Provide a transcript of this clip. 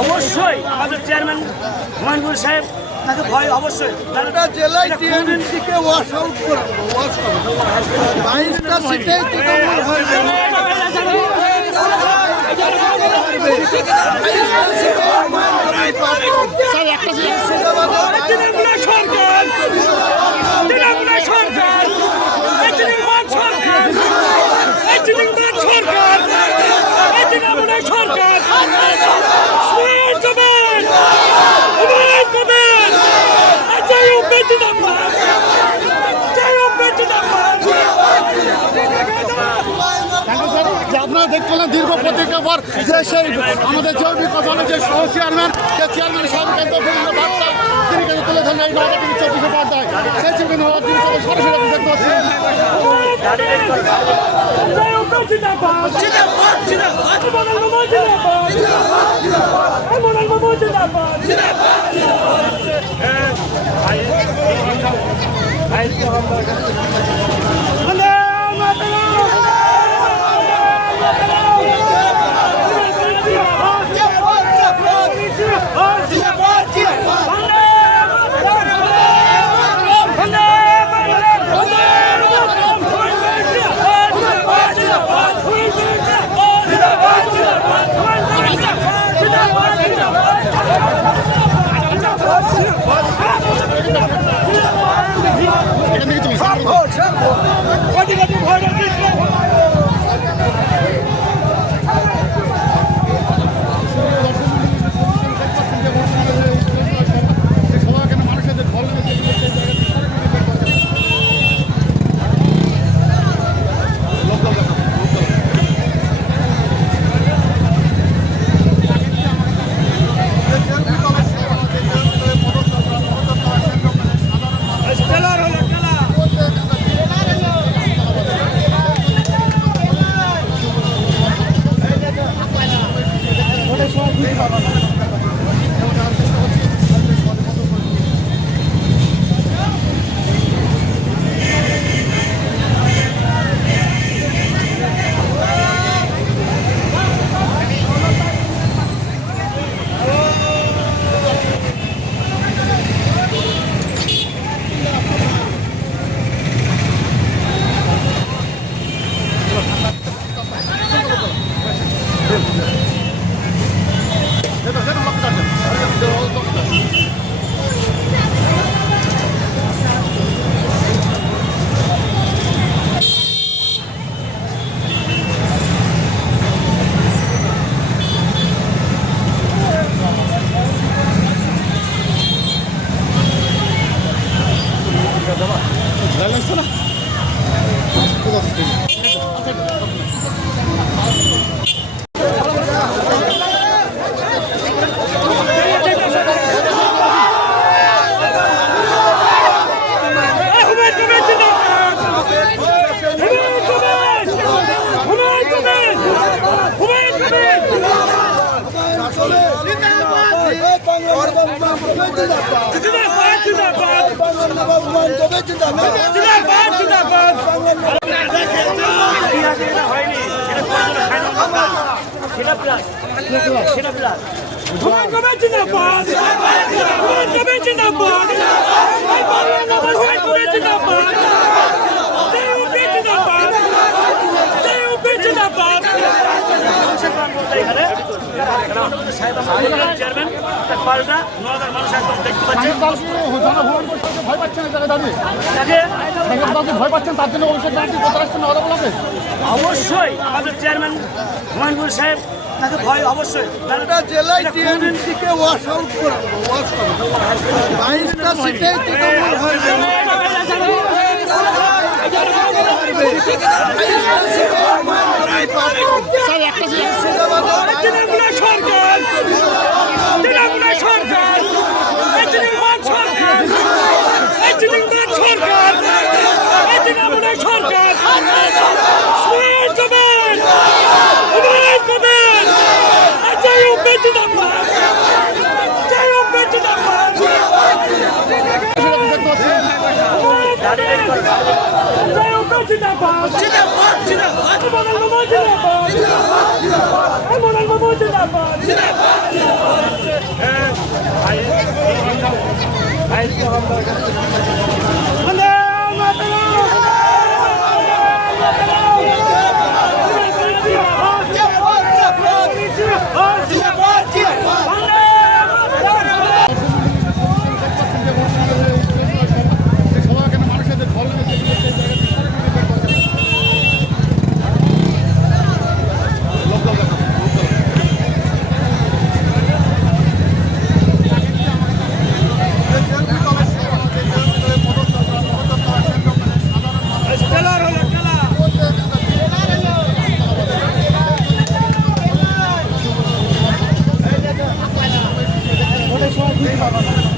অবশ্যই আমাদের চেয়ারম্যান হুমায়ুন সাহেব তাকে ভয় অবশ্যই জেলায় টিএমসিকে ওয়াশ আউট করবে, 22টা সিটে আপনারা দেখতে পেলেন দীর্ঘ প্রতিজ্ঞার পর যে সেই আমাদের জৈবিক দলের যে সহ চেয়ারম্যান সাহেব কিন্তু বিভিন্ন বার্তা তিনি কিন্তু তুলে ধরেন এই নওদা টিভি 24 পর্দায় সেই ছবি নওদা টিভি সরাসরি দেখতে পাচ্ছি। চেয়ারম্যান তার পাল্টা 9,000 মানুষ একদম দেখতে পাচ্ছে জনভবন করতে ভয় পাচ্ছেন এই জায়গায় দাঁড়িয়ে তাকে ভয় পাচ্ছেন তার জন্য অভিষেক ব্যানার্জি কথা আসছেন আলাদা অবশ্যই আমাদের চেয়ারম্যান হুমায়ুন সাহেব তাকে ভয় অবশ্যই গোটা জেলায় টিএমসিকে ওয়াশ আউট করে দেবো, ওয়াশ আউট। 22টা সিটেই তৃণমূল হয়ে যাবে। 22টা সিটে হুমায়ুন পাবে। স্যার একটা সিট মুর্শিদাবাদে সময়